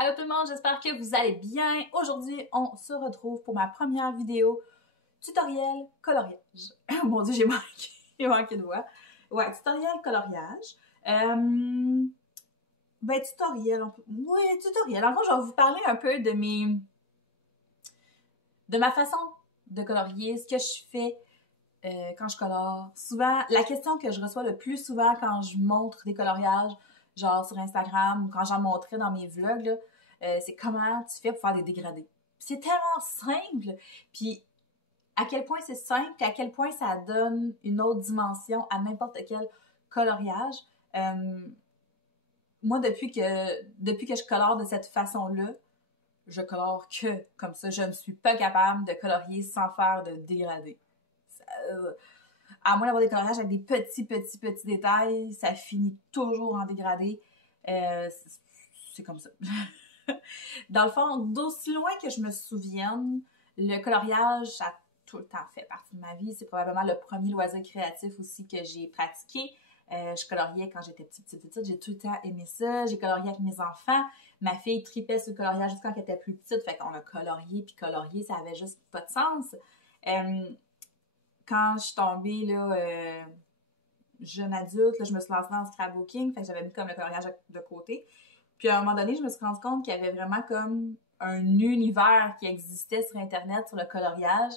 Allô tout le monde, j'espère que vous allez bien. Aujourd'hui, on se retrouve pour ma première vidéo tutoriel coloriage. Mon Dieu, j'ai manqué de voix. Ouais, tutoriel coloriage. Tutoriel, oui, tutoriel. En fait, je vais vous parler un peu de ma façon de colorier, ce que je fais quand je colore. Souvent, la question que je reçois le plus souvent quand je montre des coloriages, genre sur Instagram ou quand j'en montrais dans mes vlogs, c'est comment tu fais pour faire des dégradés. C'est tellement simple, puis à quel point c'est simple, puis à quel point ça donne une autre dimension à n'importe quel coloriage. Moi, depuis que je colore de cette façon-là, je colore que comme ça. Je ne suis pas capable de colorier sans faire de dégradé. À moins d'avoir des coloriages avec des petits détails, ça finit toujours en dégradé. C'est comme ça. Dans le fond, d'aussi loin que je me souvienne, le coloriage a tout le temps fait partie de ma vie. C'est probablement le premier loisir créatif aussi que j'ai pratiqué. Je coloriais quand j'étais petite. J'ai tout le temps aimé ça. J'ai colorié avec mes enfants. Ma fille tripait sur le coloriage juste quand elle était plus petite. Fait qu'on a colorié, puis colorié, ça avait juste pas de sens. Quand je suis tombée, là, jeune adulte, là, je me suis lancée dans le scrapbooking. Fait que j'avais mis comme le coloriage de côté. Puis à un moment donné, je me suis rendu compte qu'il y avait vraiment comme un univers qui existait sur Internet, sur le coloriage.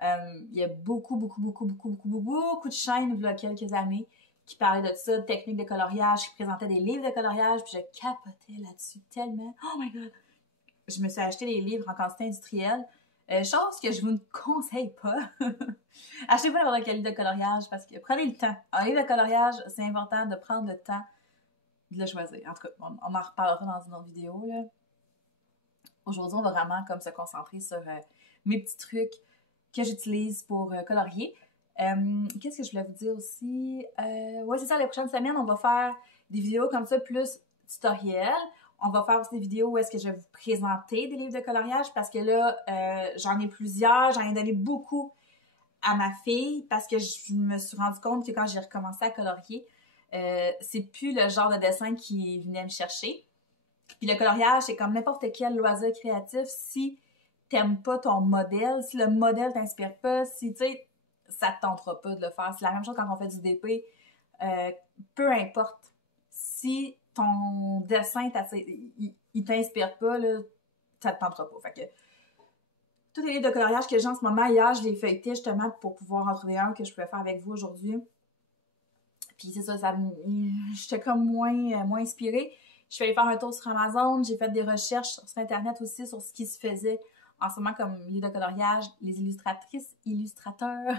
Il y a beaucoup de chaînes, il y a quelques années, qui parlaient de ça, de techniques de coloriage, qui présentaient des livres de coloriage, puis je capotais là-dessus tellement. Oh my god! Je me suis acheté des livres en quantité industrielle, chose que je vous ne conseille pas. Achetez pas n'importe quel livre de coloriage, parce que prenez le temps. Un livre de coloriage, c'est important de prendre le temps de le choisir. En tout cas, on en reparlera dans une autre vidéo, là. Aujourd'hui, on va vraiment comme se concentrer sur mes petits trucs que j'utilise pour colorier. Qu'est-ce que je voulais vous dire aussi? Ouais, c'est ça, les prochaines semaines, on va faire des vidéos comme ça, plus tutoriels. On va faire aussi des vidéos où est-ce que je vais vous présenter des livres de coloriage parce que là, j'en ai plusieurs, j'en ai donné beaucoup à ma fille parce que je me suis rendu compte que quand j'ai recommencé à colorier, c'est plus le genre de dessin qui venait me chercher. Puis le coloriage, c'est comme n'importe quel loisir créatif. Si t'aimes pas ton modèle, si le modèle t'inspire pas, si tu sais, ça te tentera pas de le faire. C'est la même chose quand on fait du DP. Peu importe. Si ton dessin, il t'inspire pas, là, ça te tentera pas. Fait que tous les livres de coloriage que j'ai en ce moment, hier, je les feuilletais justement pour pouvoir en trouver un que je pouvais faire avec vous aujourd'hui. Puis c'est ça, j'étais comme moins inspirée. Je suis allée faire un tour sur Amazon, j'ai fait des recherches sur Internet aussi sur ce qui se faisait en ce moment comme livre de coloriage, les illustrateurs.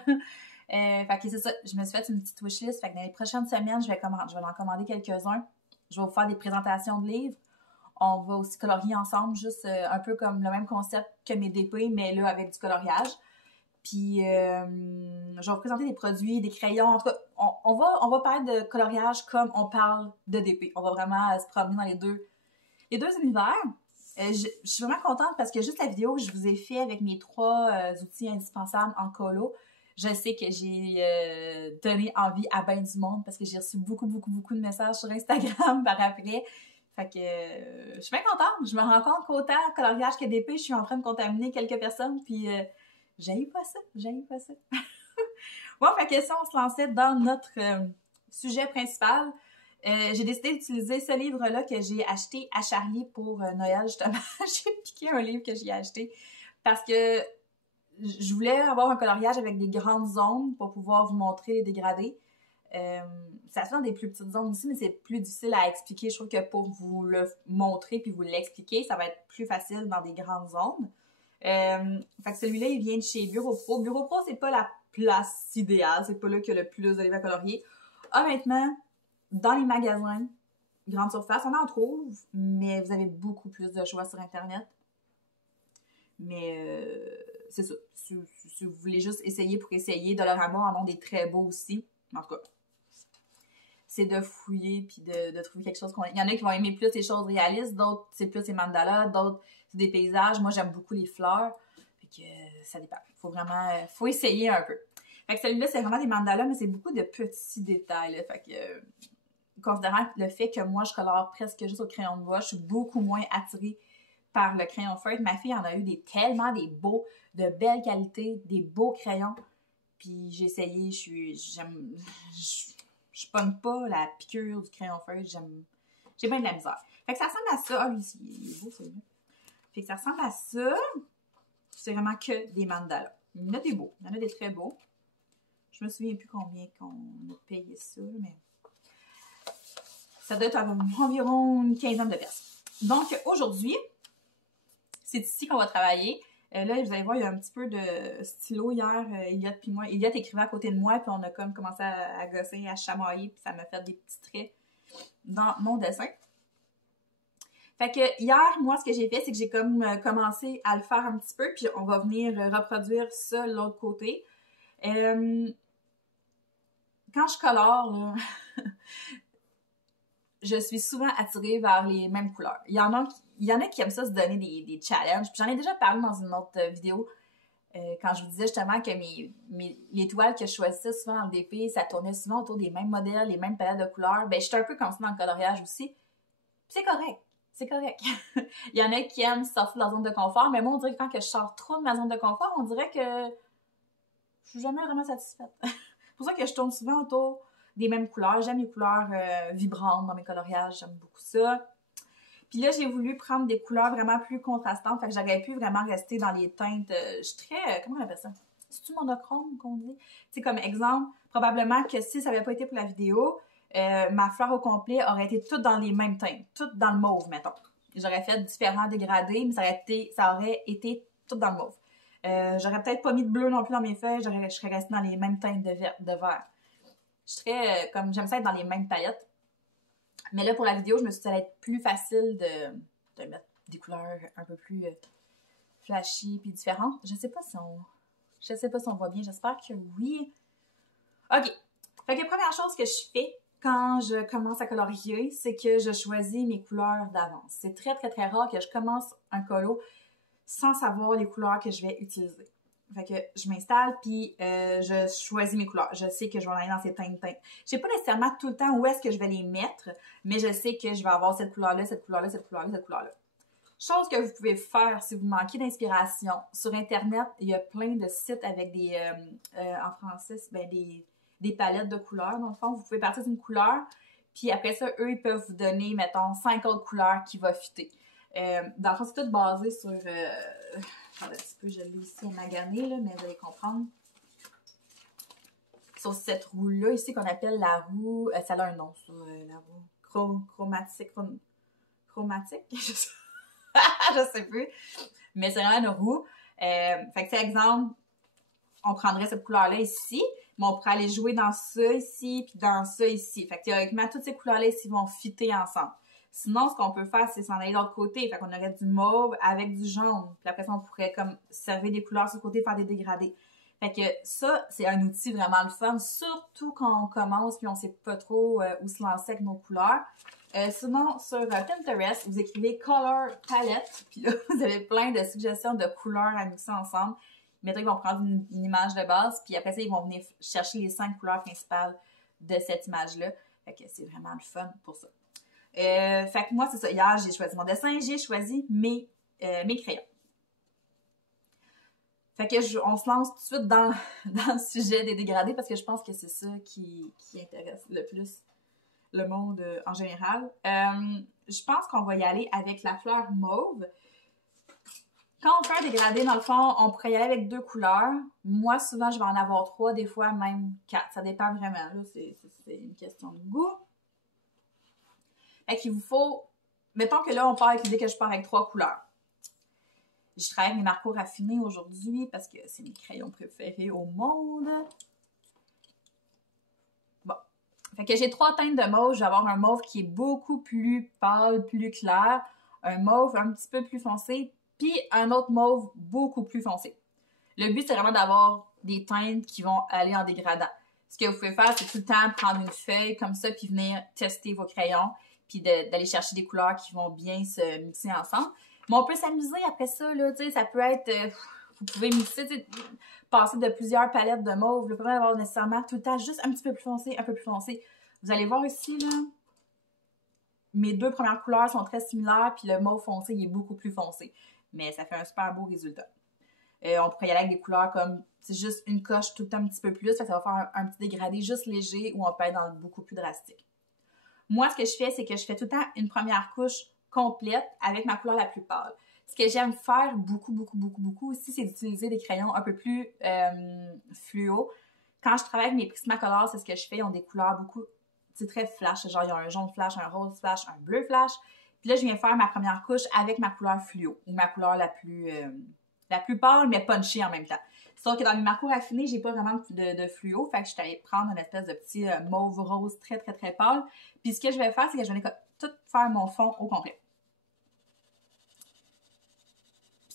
Fait que c'est ça, je me suis fait une petite wishlist. Fait que dans les prochaines semaines, je vais en commander quelques-uns. Je vais vous faire des présentations de livres. On va aussi colorier ensemble, juste un peu comme le même concept que mes DP, mais là avec du coloriage. Puis, je vais vous présenter des produits, des crayons. En tout cas, on va parler de coloriage comme on parle de DP. On va vraiment se promener dans les deux univers. Je suis vraiment contente parce que juste la vidéo que je vous ai fait avec mes 3 outils indispensables en colo, je sais que j'ai donné envie à ben du monde parce que j'ai reçu beaucoup de messages sur Instagram par après. Fait que je suis bien contente. Je me rends compte qu'autant coloriage que DP, je suis en train de contaminer quelques personnes. Puis, j'haïs pas ça. Bon, fait que si on se lançait dans notre sujet principal, j'ai décidé d'utiliser ce livre-là que j'ai acheté à Charlie pour Noël, justement. J'ai piqué un livre que j'ai acheté parce que je voulais avoir un coloriage avec des grandes zones pour pouvoir vous montrer les dégradés. Ça se fait dans des plus petites zones aussi, mais c'est plus difficile à expliquer. Je trouve que pour vous le montrer puis vous l'expliquer, ça va être plus facile dans des grandes zones. Fait que celui-là, il vient de chez Bureau Pro. Bureau Pro, c'est pas la place idéale. C'est pas là qu'il y a le plus de livres à colorier. Honnêtement, dans les magasins, grande surface, on en trouve, mais vous avez beaucoup plus de choix sur Internet. Mais c'est ça. Si vous voulez juste essayer pour essayer, Dollarama en ont des très beaux aussi. En tout cas, c'est de fouiller puis de trouver quelque chose qu'on... Il y en a qui vont aimer plus les choses réalistes, d'autres c'est plus les mandalas, d'autres c'est des paysages. Moi, j'aime beaucoup les fleurs. Fait que ça dépend. Faut essayer un peu. Fait que celui-là, c'est vraiment des mandalas, mais c'est beaucoup de petits détails. Là. Fait que considérant le fait que moi, je colore presque juste au crayon de bois, je suis beaucoup moins attirée par le crayon feutre. Ma fille en a eu tellement des beaux, de belle qualité, des beaux crayons. Puis j'ai essayé, je pogne pas la piqûre du crayon feutre, j'ai bien de la misère. Fait que ça ressemble à ça. Ah, lui, il est beau, celui-là. Fait que ça ressemble à ça. C'est vraiment que des mandalas. Il y en a des beaux, il y en a des très beaux. Je me souviens plus combien qu'on a payé ça, mais ça doit être environ une quinzaine de pièces. Donc aujourd'hui, c'est ici qu'on va travailler. Là, vous allez voir, il y a un petit peu de stylo hier. Elliot puis moi. Elliot écrivait à côté de moi, puis on a comme commencé à gosser, à chamailler, puis ça m'a fait des petits traits dans mon dessin. Fait que hier, moi, ce que j'ai fait, c'est que j'ai comme commencé à le faire un petit peu, puis on va venir reproduire ça de l'autre côté. Quand je colore, là, je suis souvent attirée vers les mêmes couleurs. Il y en a qui aiment ça se donner des challenges. J'en ai déjà parlé dans une autre vidéo quand je vous disais justement que les toiles que je choisissais souvent en DP, ça tournait souvent autour des mêmes modèles, les mêmes palettes de couleurs. Ben, j'étais un peu comme ça dans le coloriage aussi. C'est correct. C'est correct. Il y en a qui aiment sortir de leur zone de confort, mais moi, on dirait que quand je sors trop de ma zone de confort, on dirait que je suis jamais vraiment satisfaite. C'est pour ça que je tourne souvent autour des mêmes couleurs. J'aime les couleurs vibrantes dans mes coloriages. J'aime beaucoup ça. Puis là, j'ai voulu prendre des couleurs vraiment plus contrastantes. Fait que j'aurais pu vraiment rester dans les teintes. Je suis très... comment on appelle ça? C'est-tu monochrome qu'on dit? Tu sais, comme exemple, probablement que si ça n'avait pas été pour la vidéo, ma fleur au complet aurait été toute dans les mêmes teintes. Toute dans le mauve, mettons. J'aurais fait différents dégradés, mais ça aurait été tout dans le mauve. J'aurais peut-être pas mis de bleu non plus dans mes feuilles. Je serais restée dans les mêmes teintes de vert. Je serais comme j'aime ça être dans les mêmes palettes. Mais là, pour la vidéo, je me suis dit que ça allait être plus facile de mettre des couleurs un peu plus flashy puis différentes. Je sais pas si on voit bien. J'espère que oui. OK. Fait que première chose que je fais quand je commence à colorier, c'est que je choisis mes couleurs d'avance. C'est très, très, très rare que je commence un colo sans savoir les couleurs que je vais utiliser. Fait que je m'installe, puis je choisis mes couleurs. Je sais que je vais aller dans ces teintes. Je sais pas nécessairement tout le temps où est-ce que je vais les mettre, mais je sais que je vais avoir cette couleur-là, cette couleur-là, cette couleur-là, cette couleur-là. Chose que vous pouvez faire si vous manquez d'inspiration. Sur Internet, il y a plein de sites avec des, en français, ben des palettes de couleurs. Dans le fond, vous pouvez partir d'une couleur, puis après ça, eux, ils peuvent vous donner, mettons, 5 autres couleurs qui vont fitter. Dans le fond, c'est tout basé sur... Attendez un petit peu, je l'ai ici à maganer, là, mais vous allez comprendre. Sur cette roue-là, ici, qu'on appelle la roue... ça a un nom, ça, la roue chromatique. Je sais plus. Mais c'est vraiment une roue. Fait que, c'est exemple, on prendrait cette couleur-là ici, mais on pourrait aller jouer dans ça ici, puis dans ça ici. Fait que théoriquement, toutes ces couleurs-là ici vont fitter ensemble. Sinon, ce qu'on peut faire, c'est s'en aller de l'autre côté. Fait qu'on aurait du mauve avec du jaune. Puis après ça, on pourrait comme servir des couleurs sur le côté, faire des dégradés. Fait que ça, c'est un outil vraiment le fun, surtout quand on commence puis on sait pas trop où se lancer avec nos couleurs. Sinon, sur Pinterest, vous écrivez Color Palette, puis là, vous avez plein de suggestions de couleurs à mixer ensemble. Mettons, ils vont prendre une image de base, puis après ça, ils vont venir chercher les 5 couleurs principales de cette image-là. Fait que c'est vraiment le fun pour ça. Fait que moi, c'est ça. Hier, j'ai choisi mon dessin, j'ai choisi mes crayons. Fait que on se lance tout de suite dans le sujet des dégradés parce que je pense que c'est ça qui intéresse le plus le monde en général. Je pense qu'on va y aller avec la fleur mauve. Quand on fait un dégradé, dans le fond, on pourrait y aller avec 2 couleurs. Moi, souvent, je vais en avoir 3, des fois même 4. Ça dépend vraiment. Là, c'est une question de goût. Fait qu'il vous faut... Mettons que là, on part avec l'idée que je pars avec 3 couleurs. Je travaille avec mes marqueurs raffinés aujourd'hui parce que c'est mes crayons préférés au monde. Bon. Fait que j'ai 3 teintes de mauve. Je vais avoir un mauve qui est beaucoup plus pâle, plus clair. Un mauve un petit peu plus foncé. Puis un autre mauve beaucoup plus foncé. Le but, c'est vraiment d'avoir des teintes qui vont aller en dégradant. Ce que vous pouvez faire, c'est tout le temps prendre une feuille comme ça puis venir tester vos crayons. Puis d'aller chercher des couleurs qui vont bien se mixer ensemble. Mais on peut s'amuser après ça, là, tu sais, ça peut être... vous pouvez mixer, passer de plusieurs palettes de mauve. Vous ne pouvez pas avoir nécessairement tout le temps juste un petit peu plus foncé, un peu plus foncé. Vous allez voir ici, là, mes deux premières couleurs sont très similaires, puis le mauve foncé, il est beaucoup plus foncé. Mais ça fait un super beau résultat. On pourrait y aller avec des couleurs comme, c'est juste une coche tout un petit peu plus, ça va faire un petit dégradé juste léger, ou on peut être dans le beaucoup plus drastique. Moi, ce que je fais, c'est que je fais tout le temps une première couche complète avec ma couleur la plus pâle. Ce que j'aime faire beaucoup aussi, c'est d'utiliser des crayons un peu plus fluo. Quand je travaille avec mes Prismacolor, c'est ce que je fais. Ils ont des couleurs beaucoup, c'est très flash. Genre, il y a un jaune flash, un rose flash, un bleu flash. Puis là, je viens faire ma première couche avec ma couleur fluo, ou ma couleur la plus pâle, mais punchée en même temps. Sauf que dans mes marqueurs affinés, j'ai pas vraiment de fluo. Fait que je suis allée prendre une espèce de petit mauve rose très pâle. Puis ce que je vais faire, c'est que je vais tout faire mon fond au complet.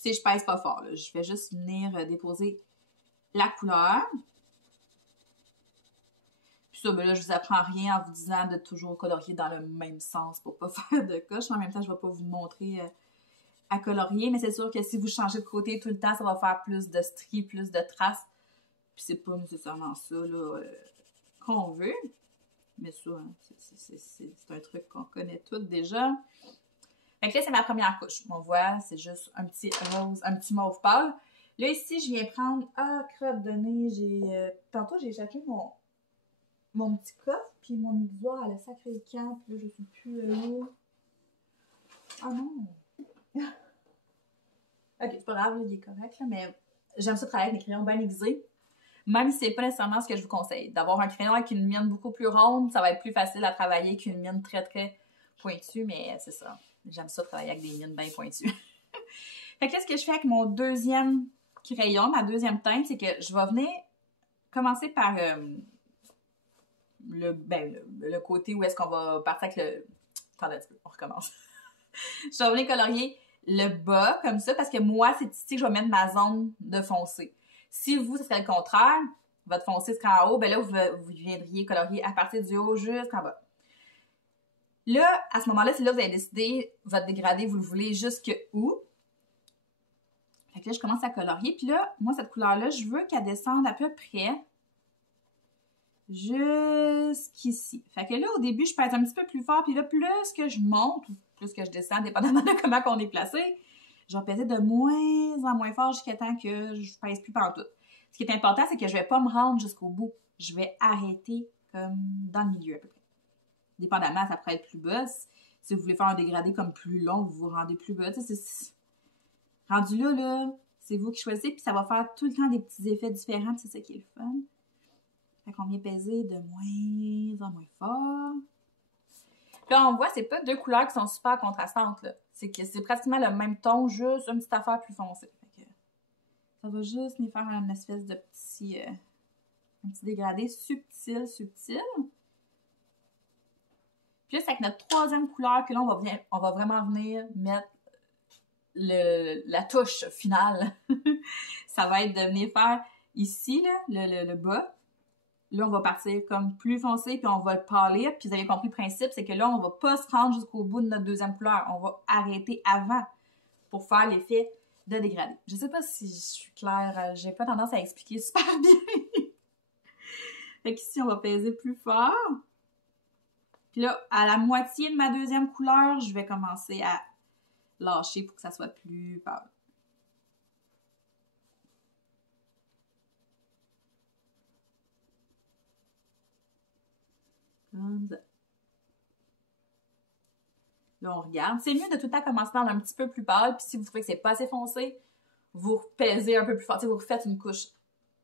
Puis je pèse pas fort, là. Je vais juste venir déposer la couleur. Puis ça, ben là, je vous apprends rien en vous disant de toujours colorier dans le même sens pour pas faire de coche. En même temps, je vais pas vous montrer à colorier, mais c'est sûr que si vous changez de côté tout le temps, ça va faire plus de stries, plus de traces. Puis c'est pas nécessairement ça là qu'on veut. Mais ça, hein, c'est un truc qu'on connaît tous déjà. Fait que là, c'est ma première couche. On voit, c'est juste un petit rose, un petit mauve pâle. Là, ici, je viens prendre... Ah, crotte de nez, tantôt, j'ai échappé mon petit coffre, puis mon ivoire à la sacré camp, puis là, je sais plus où. Ah non! Ok, c'est pas grave, là, il est correct, là, mais j'aime ça travailler avec des crayons bien aiguisés. Même si c'est pas nécessairement ce que je vous conseille. D'avoir un crayon avec une mine beaucoup plus ronde, ça va être plus facile à travailler qu'une mine très pointue, mais c'est ça. J'aime ça travailler avec des mines bien pointues. Fait que là, ce que je fais avec mon deuxième crayon, ma deuxième teinte, c'est que je vais venir commencer par le côté où est-ce qu'on va partir avec le... Attendez un petit peu, on recommence. Je vais venir colorier le bas comme ça parce que moi, c'est ici que je vais mettre ma zone de foncé. Si vous, ce serait le contraire, votre foncé serait en haut, ben là, vous viendriez colorier à partir du haut jusqu'en bas. Là, à ce moment-là, c'est là que vous allez décider votre dégradé, vous le voulez jusque où. Fait que là, je commence à colorier. Puis là, moi, cette couleur-là, je veux qu'elle descende à peu près jusqu'ici. Fait que là, au début, je pèse un petit peu plus fort. Puis là, plus que je monte, ou plus que je descends, dépendamment de comment on est placé, je vais peser de moins en moins fort jusqu'à temps que je pèse plus partout. Ce qui est important, c'est que je vais pas me rendre jusqu'au bout. Je vais arrêter comme dans le milieu à peu près. Dépendamment, ça pourrait être plus bas. Si vous voulez faire un dégradé comme plus long, vous vous rendez plus bas. Rendu là, c'est vous qui choisissez, puis ça va faire tout le temps des petits effets différents, c'est ça qui est le fun. Fait qu'on vient peser de moins en moins fort. Puis là, on voit, c'est pas deux couleurs qui sont super contrastantes, là. C'est que c'est pratiquement le même ton, juste une petite affaire plus foncée. Fait que ça va juste nous faire une espèce de petit dégradé subtil. Puis là, c'est avec notre troisième couleur que là, on va vraiment venir mettre la touche finale. Ça va être de venir faire ici, là, le bas. Là, on va partir comme plus foncé, puis on va le pâlir. Puis vous avez compris le principe, c'est que là, on va pas se rendre jusqu'au bout de notre deuxième couleur. On va arrêter avant pour faire l'effet de dégradé. Je sais pas si je suis claire. J'ai pas tendance à expliquer super bien. Fait qu'ici, on va peser plus fort. Puis là, à la moitié de ma deuxième couleur, je vais commencer à lâcher pour que ça soit plus pâle. Comme ça. Là, on regarde. C'est mieux de tout le temps commencer dans un petit peu plus pâle. Puis si vous trouvez que c'est pas assez foncé, vous pèsez un peu plus fort. Vous refaites une couche.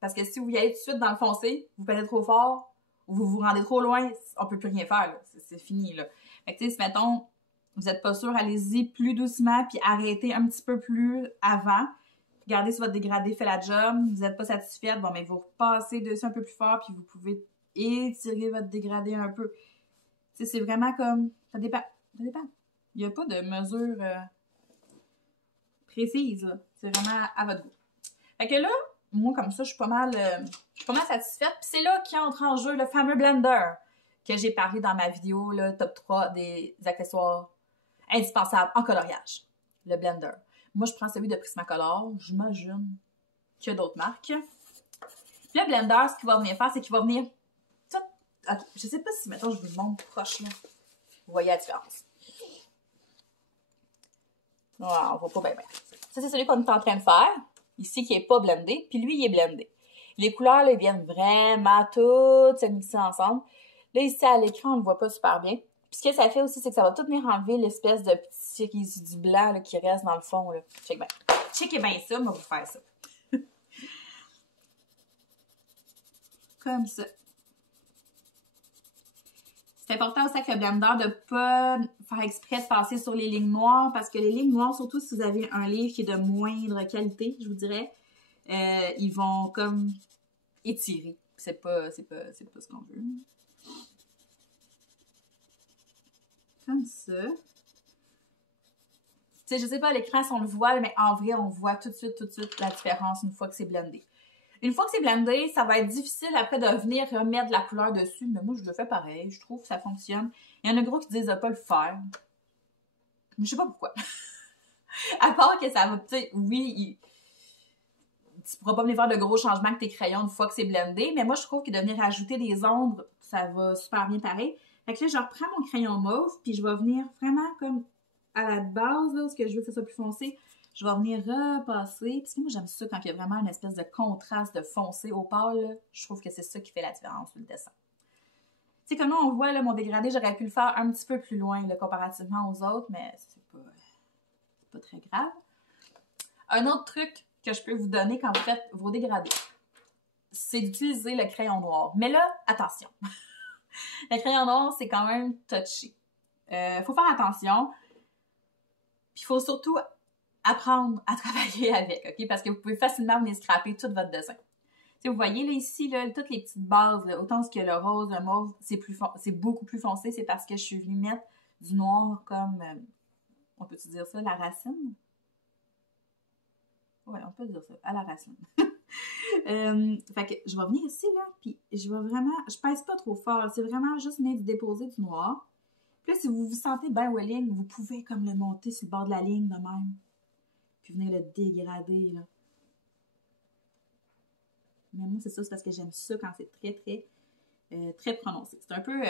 Parce que si vous y allez tout de suite dans le foncé, vous pèsez trop fort, ou vous vous rendez trop loin, on peut plus rien faire. C'est fini. Là. Fait que, si mettons, vous n'êtes pas sûr, allez-y plus doucement, puis arrêtez un petit peu plus avant. Regardez si votre dégradé fait la job. Vous n'êtes pas satisfaite, bon, mais vous repassez dessus un peu plus fort, puis vous pouvez étirer votre dégradé un peu. C'est vraiment comme... Ça dépend. Ça dépend. Il n'y a pas de mesure précise. C'est vraiment à votre goût. Fait que là, moi, comme ça, je suis pas mal satisfaite. Puis c'est là qu'entre en jeu le fameux blender que j'ai parlé dans ma vidéo, le top 3 des accessoires indispensables en coloriage. Le blender. Moi, je prends celui de Prismacolor. J'imagine qu'il y a d'autres marques. Puis le blender, ce qu'il va venir faire, c'est qu'il va venir... Okay, je sais pas si, mettons, je vous le montre proche, là. Vous voyez la différence. Voilà, on voit pas bien. Ça, c'est celui qu'on est en train de faire. Ici, qui est pas blendé. Puis lui, il est blendé. Les couleurs, là, ils viennent vraiment toutes se mixer ensemble. Là, ici, à l'écran, on ne le voit pas super bien. Puis ce que ça fait aussi, c'est que ça va tout venir enlever l'espèce de petit résidu blanc là, qui reste dans le fond. Là. Checkez bien ça, on va vous faire ça. Comme ça. C'est important aussi avec le blender de ne pas faire exprès de passer sur les lignes noires parce que les lignes noires, surtout si vous avez un livre qui est de moindre qualité, je vous dirais, ils vont comme étirer. C'est pas ce qu'on veut. Comme ça. Tu sais, je sais pas à l'écran si on le voit, mais en vrai, on voit tout de suite la différence une fois que c'est blendé. Une fois que c'est blendé, ça va être difficile après de venir remettre de la couleur dessus, mais moi, je le fais pareil. Je trouve que ça fonctionne. Il y en a gros qui disent de pas le faire. Mais je sais pas pourquoi. À part que ça va, tu sais, oui, tu pourras pas venir faire de gros changements avec tes crayons une fois que c'est blendé, mais moi, je trouve que de venir ajouter des ombres, ça va super bien pareil. Fait que là, je reprends mon crayon mauve, puis je vais venir vraiment comme à la base, là, ce que je veux que ça soit plus foncé. Je vais venir repasser. Parce que moi, j'aime ça quand il y a vraiment une espèce de contraste de foncé au pâle. Là. Je trouve que c'est ça qui fait la différence sur le dessin. Tu sais, comme on voit, là, mon dégradé, j'aurais pu le faire un petit peu plus loin là, comparativement aux autres, mais c'est pas très grave. Un autre truc que je peux vous donner quand vous faites vos dégradés, c'est d'utiliser le crayon noir. Mais là, attention. Le crayon noir, c'est quand même touché. Faut faire attention. Puis il faut surtout apprendre à travailler avec, OK? Parce que vous pouvez facilement venir scraper tout votre dessin. T'sais, vous voyez là ici, là, toutes les petites bases, là, autant que le rose, le mauve, c'est beaucoup plus foncé, c'est parce que je suis venue mettre du noir comme, on peut-tu dire ça, la racine? Ouais, on peut dire ça, à la racine. Fait que je vais venir ici, là, puis je vais vraiment, je pèse pas trop fort, c'est vraiment juste venir déposer du noir. Puis là, si vous vous sentez bien welling, vous pouvez comme le monter sur le bord de la ligne de même. Puis venir le dégrader, là. Mais moi, c'est ça, c'est parce que j'aime ça quand c'est très prononcé. C'est un peu...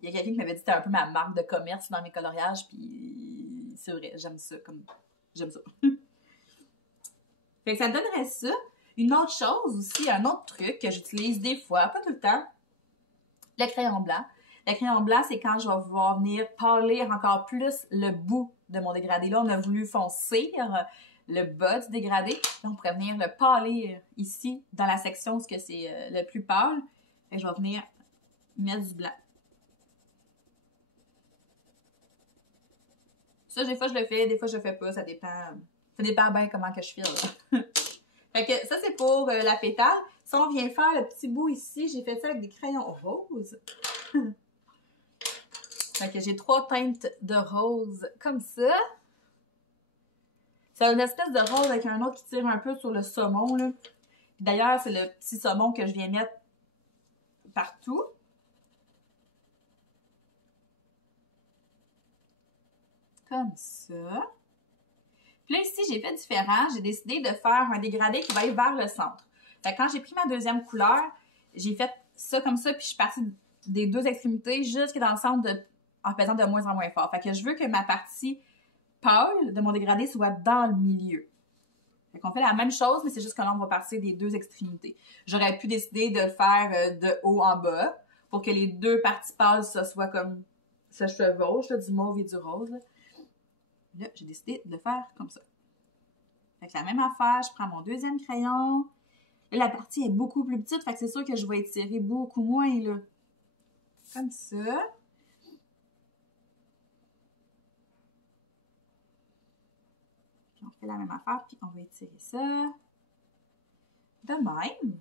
il y a quelqu'un qui m'avait dit que c'était un peu ma marque de commerce dans mes coloriages, puis c'est vrai, j'aime ça. J'aime ça. Fait que ça donnerait ça. Une autre chose aussi, un autre truc que j'utilise des fois, pas tout le temps, le crayon blanc. Le crayon blanc, c'est quand je vais vouloir venir pâlir encore plus le bout de mon dégradé. Là, on a voulu foncer le bas du dégradé. Là, on pourrait venir le pâlir ici, dans la section où c'est le plus pâle. Et je vais venir mettre du blanc. Ça, des fois, je le fais, des fois, je le fais pas. Ça dépend bien comment que je file. Fait que ça, c'est pour la pétale. Si on vient faire le petit bout ici, j'ai fait ça avec des crayons roses. Fait que j'ai 3 teintes de rose comme ça. C'est une espèce de rose avec un autre qui tire un peu sur le saumon, là. D'ailleurs, c'est le petit saumon que je viens mettre partout. Comme ça. Puis là, ici, j'ai fait différent. J'ai décidé de faire un dégradé qui va aller vers le centre. Fait que quand j'ai pris ma deuxième couleur, j'ai fait ça comme ça, puis je suis partie des 2 extrémités jusque dans le centre en pesant de moins en moins fort. Fait que je veux que ma partie pâle de mon dégradé soit dans le milieu. Fait qu'on fait la même chose, mais c'est juste que là, on va passer des 2 extrémités. J'aurais pu décider de le faire de haut en bas pour que les 2 parties pâles, ça soit comme ça chevauche, du mauve et du rose. Là, j'ai décidé de le faire comme ça. Fait que la même affaire, je prends mon deuxième crayon. Là, la partie est beaucoup plus petite, fait que c'est sûr que je vais étirer beaucoup moins, là. Comme ça. Puis on fait la même affaire, puis on va étirer ça. De même.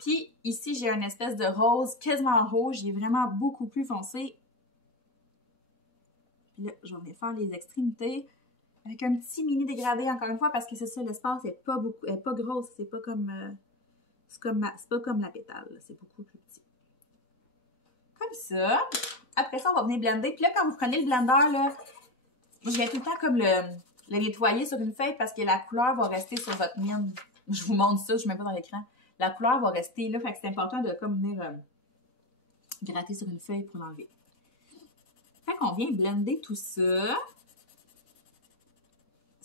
Puis ici, j'ai une espèce de rose quasiment rouge. Il est vraiment beaucoup plus foncé. Puis là, je vais venir faire les extrémités avec un petit mini dégradé, encore une fois, parce que c'est ça, l'espace n'est pas grosse. C'est pas comme... c'est pas comme la pétale. C'est beaucoup plus petit. Comme ça. Après ça, on va venir blender. Puis là, quand vous prenez le blender, là, je vais tout le temps comme le nettoyer sur une feuille parce que la couleur va rester sur votre mine. Je vous montre ça, je ne mets pas dans l'écran. La couleur va rester là, fait que c'est important de comme venir gratter sur une feuille pour l'enlever. Fait qu'on vient blender tout ça.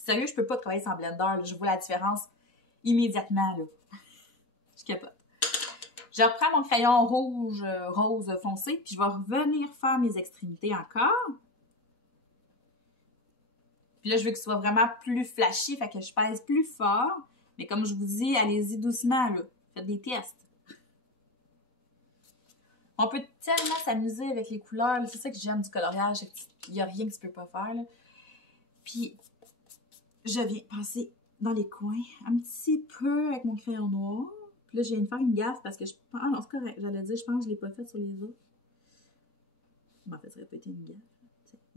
Sérieux, je peux pas travailler sans blender, là. Je vois la différence immédiatement, là. Je capote. Je reprends mon crayon rouge, rose foncé, puis je vais revenir faire mes extrémités encore. Puis là, je veux que ce soit vraiment plus flashy, fait que je pèse plus fort. Mais comme je vous dis, allez-y doucement, là. Faites des tests. On peut tellement s'amuser avec les couleurs. C'est ça que j'aime du coloriage. Il n'y a rien que tu peux pas faire, là. Puis, je viens passer dans les coins un petit peu avec mon crayon noir. Puis là, je viens de faire une gaffe parce que je... Ah non, c'est correct. J'allais dire, je pense que je ne l'ai pas fait sur les autres. Mais en fait, ça aurait pas été une gaffe.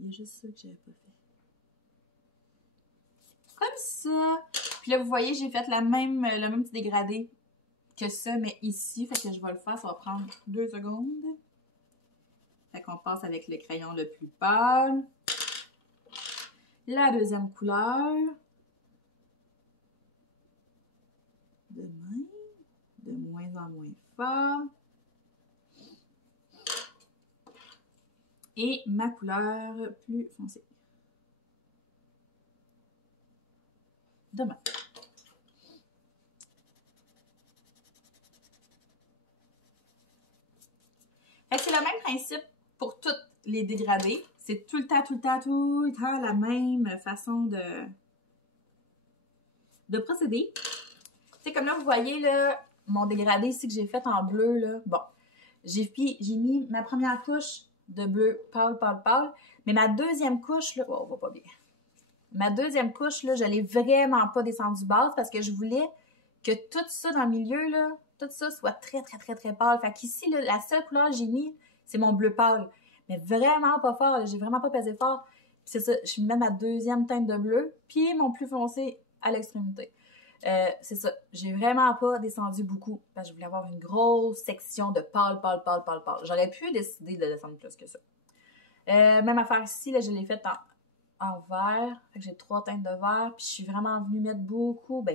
Il y a juste ça que j'avais pas fait. Comme ça. Puis là, vous voyez, j'ai fait le même petit dégradé que ça, mais ici. Fait que je vais le faire. Ça va prendre 2 secondes. Fait qu'on passe avec le crayon le plus pâle. La deuxième couleur. De moins en moins fort. Et ma couleur plus foncée. De même. C'est le même principe pour toutes les dégradés. C'est tout le temps la même façon de procéder. C'est comme là, vous voyez là, mon dégradé ici que j'ai fait en bleu. Là. Bon, j'ai mis ma première couche de bleu pâle. Mais ma deuxième couche, là, oh, on va pas bien. Ma deuxième couche, là, je l'ai vraiment pas descendue basse parce que je voulais que tout ça dans le milieu, là, tout ça soit très pâle. Fait qu'ici, là, la seule couleur que j'ai mis, c'est mon bleu pâle. Mais vraiment pas fort, j'ai vraiment pas pesé fort. Puis c'est ça, je mets ma deuxième teinte de bleu, puis mon plus foncé à l'extrémité. C'est ça, j'ai vraiment pas descendu beaucoup parce que je voulais avoir une grosse section de pâle. J'aurais pu décider de descendre plus que ça. Même affaire ici, là, je l'ai faite en vert. Fait que j'ai 3 teintes de vert. Puis je suis vraiment venue mettre beaucoup.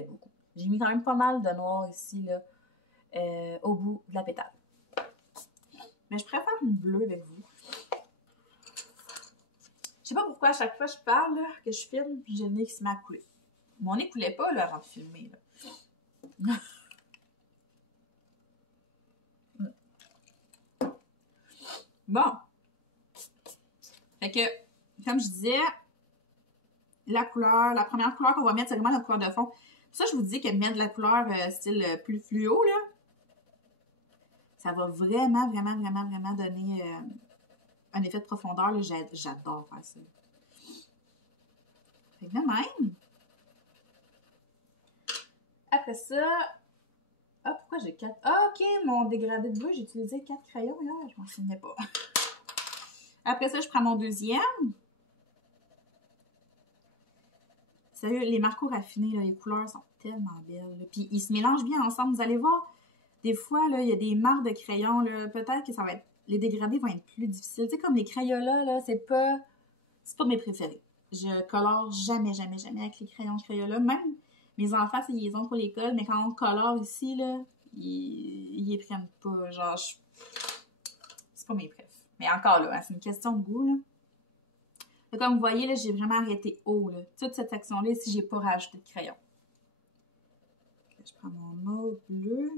J'ai mis quand même pas mal de noir ici, là, au bout de la pétale. Mais je préfère une bleue avec vous. Je sais pas pourquoi à chaque fois que je parle, là, que je filme, j'ai le nez qui se met à couler. Mon nez coulait pas, là, avant de filmer, là. Bon. Fait que, comme je disais, la première couleur qu'on va mettre, c'est vraiment la couleur de fond. Pour ça, je vous dis que mettre de la couleur style plus fluo, là, ça va vraiment donner un effet de profondeur. J'adore faire ça. Fait que de même. Après ça... Ah, pourquoi j'ai 4... Ah, OK, mon dégradé de bleu, j'ai utilisé 4 crayons, là. Je m'en souvenais pas. Après ça, je prends mon deuxième. Sérieux, les marcos raffinés, là, les couleurs sont tellement belles. Là. Puis ils se mélangent bien ensemble. Vous allez voir, des fois, là, il y a des marques de crayons. Peut-être que ça va être... Les dégradés vont être plus difficiles. Tu sais, comme les Crayolas, là, c'est pas mes préférés. Je colore jamais avec les crayons Crayola. Même mes enfants, ils les ont pour l'école, mais quand on colore ici, là, ils les prennent pas. Genre, c'est pas mes préfs. Mais encore là, hein, c'est une question de goût, là. Donc, comme vous voyez, là, j'ai vraiment arrêté haut, là. Toute cette section-là, si j'ai pas rajouté de crayon. Je prends mon mauve bleu.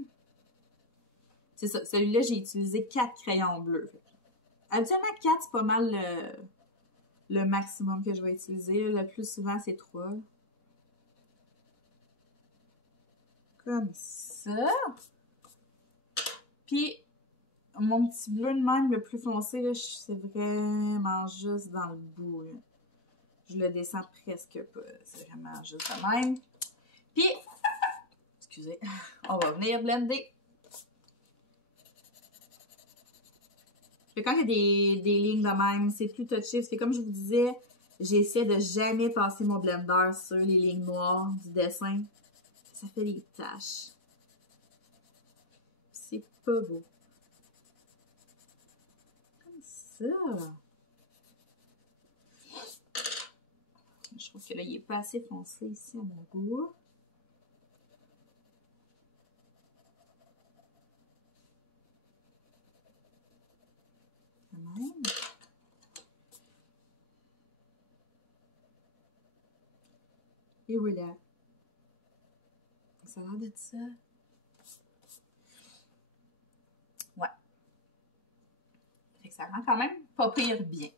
C'est ça, celui-là, j'ai utilisé 4 crayons bleus. Habituellement, 4, c'est pas mal le maximum que je vais utiliser. Le plus souvent, c'est 3. Comme ça. Puis, mon petit bleu de même, le plus foncé, là, c'est vraiment juste dans le bout. Là. Je le descends presque pas. C'est vraiment juste de même. Puis, excusez, on va venir blender. Puis quand il y a des lignes de même, c'est plus touché. Parce que comme je vous disais, j'essaie de jamais passer mon blender sur les lignes noires du dessin. Ça fait des taches. C'est pas beau. Comme ça. Je trouve que là, il est pas assez foncé ici à mon goût. Même. Et voilà. Ça a l'air de ça. Ouais. Fait que ça rend quand même pas pire bien.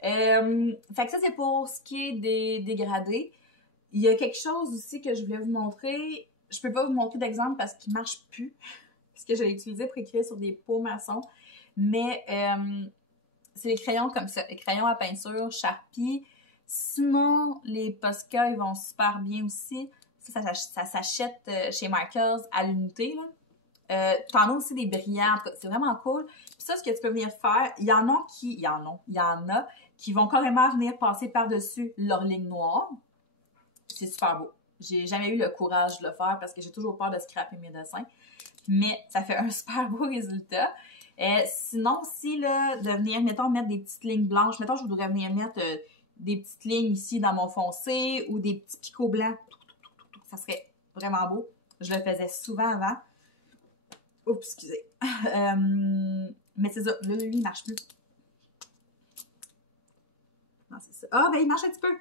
Fait que ça, c'est pour ce qui est des dégradés. Il y a quelque chose aussi que je voulais vous montrer. Je peux pas vous montrer d'exemple parce qu'il marche plus. Parce que je l'ai utilisé pour écrire sur des pots maçons. Mais c'est les crayons comme ça. Les crayons à peinture, Sharpie. Sinon, les Posca, ils vont super bien aussi. Ça s'achète chez Michaels à l'unité. T'en as aussi des brillants. C'est vraiment cool. Puis ça, ce que tu peux venir faire, il y en a qui vont carrément venir passer par-dessus leur ligne noire. C'est super beau. J'ai jamais eu le courage de le faire parce que j'ai toujours peur de scraper mes dessins. Mais ça fait un super beau résultat. Sinon, aussi, là, de venir, mettons, mettre des petites lignes blanches. Mettons, je voudrais venir mettre des petites lignes ici dans mon foncé ou des petits picots blancs. Ça serait vraiment beau. Je le faisais souvent avant. Oups, excusez. Mais c'est ça. Là, lui, il marche plus. Non, c'est ça. Ah, ben, il marche un petit peu.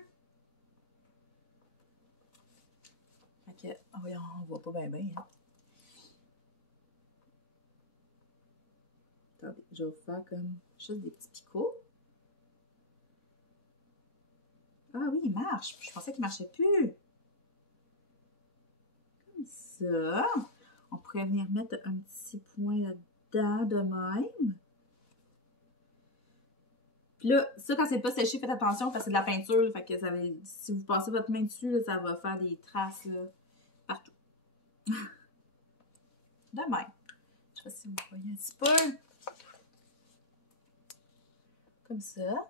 Fait que, on voit pas bien, hein. Attendez, je vais vous faire comme juste des petits picots. Ah oui, il marche. Je pensais qu'il marchait plus. Comme ça. On pourrait venir mettre un petit point là-dedans de même. Puis là, ça, quand c'est pas séché, faites attention parce que c'est de la peinture. Là, fait que ça va, si vous passez votre main dessus, là, ça va faire des traces là, partout. De même. Je sais pas si vous voyez un petit peu. Comme ça.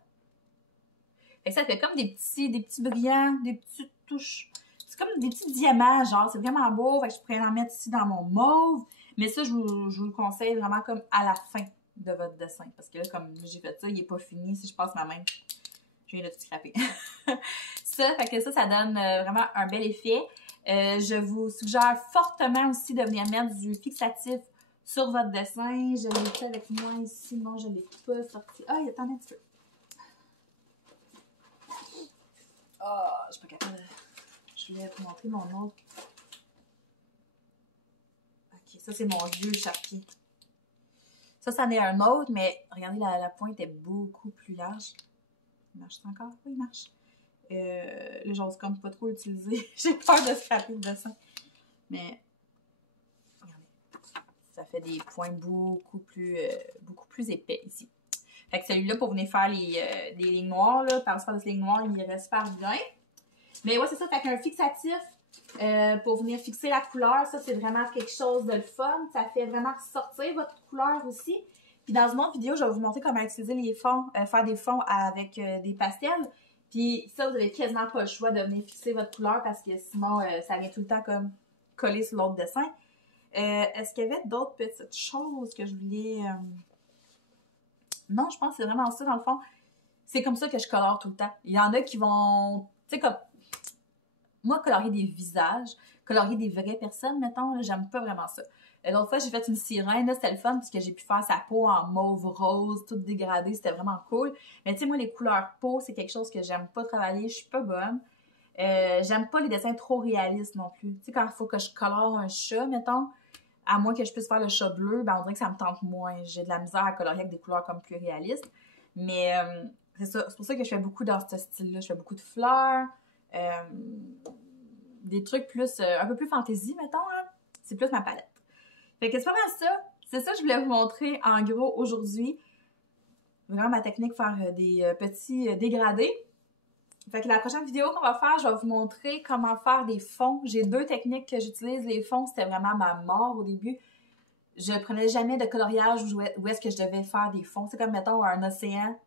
Fait que ça fait comme des petits brillants, des petites touches. C'est comme des petits diamants, genre. C'est vraiment beau. Fait que je pourrais en mettre ici dans mon mauve. Mais ça, je vous le conseille vraiment comme à la fin de votre dessin. Parce que là, comme j'ai fait ça, il n'est pas fini. Si je passe ma main, je viens de tout scraper. Ça, fait que ça donne vraiment un bel effet. Je vous suggère fortement aussi de venir mettre du fixatif sur votre dessin. Je l'ai fait avec moi ici. Non, je ne l'ai pas sorti. Ah, attendez un petit peu. Ah, je suis pas capable de... Je voulais vous montrer mon autre. Ok, ça c'est mon vieux Sharpie. Ça, c'en est un autre, mais regardez, la pointe est beaucoup plus large. Il marche encore? Oui, il marche. Là, j'ose comme pas trop l'utiliser. J'ai peur de scraper le dessin. Mais, regardez. Ça fait des points beaucoup plus épais ici. Fait que celui-là, pour venir faire des lignes noires, là, par-dessus lignes noires, il reste super bien. Mais ouais, c'est ça. Fait qu'un fixatif pour venir fixer la couleur, ça, c'est vraiment quelque chose de le fun. Ça fait vraiment ressortir votre couleur aussi. Puis dans une autre vidéo, je vais vous montrer comment utiliser les fonds, faire des fonds avec des pastels. Puis ça, vous avez quasiment pas le choix de venir fixer votre couleur parce que sinon, ça vient tout le temps comme coller sur l'autre dessin. Est-ce qu'il y avait d'autres petites choses que je voulais... Non, je pense que c'est vraiment ça, dans le fond. C'est comme ça que je colore tout le temps. Il y en a qui vont... Tu sais, comme... Moi, colorier des visages, colorier des vraies personnes, mettons, j'aime pas vraiment ça. L'autre fois, j'ai fait une sirène, là, c'était le fun, parce que j'ai pu faire sa peau en mauve rose, toute dégradée, c'était vraiment cool. Mais tu sais, moi, les couleurs peau, c'est quelque chose que j'aime pas travailler, je suis pas bonne. J'aime pas les dessins trop réalistes non plus. Tu sais, quand il faut que je colore un chat, mettons, à moins que je puisse faire le chat bleu, ben on dirait que ça me tente moins. J'ai de la misère à colorier avec des couleurs comme plus réalistes. Mais c'est ça, c'est pour ça que je fais beaucoup dans ce style-là. Je fais beaucoup de fleurs, des trucs plus, un peu plus fantaisie, mettons. Hein. C'est plus ma palette. Fait que c'est pas mal ça. C'est ça que je voulais vous montrer en gros aujourd'hui. Vraiment ma technique, faire des petits dégradés. Fait que la prochaine vidéo qu'on va faire, je vais vous montrer comment faire des fonds. J'ai deux techniques que j'utilise. Les fonds, c'était vraiment ma mort au début. Je prenais jamais de coloriage où est-ce que je devais faire des fonds. C'est comme, mettons, un océan.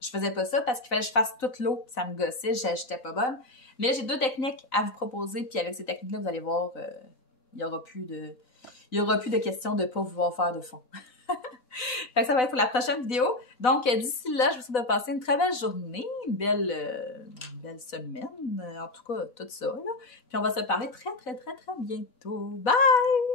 Je faisais pas ça parce qu'il fallait que je fasse toute l'eau. Ça me gossait, j'étais pas bonne. Mais j'ai deux techniques à vous proposer. Puis avec ces techniques-là, vous allez voir, il y aura plus de questions de ne pas vouloir faire de fond. Fait que ça va être pour la prochaine vidéo. Donc, d'ici là, je vous souhaite de passer une très belle journée, une belle semaine, en tout cas, tout ça. Là. Puis on va se parler très, très, très, très bientôt. Bye!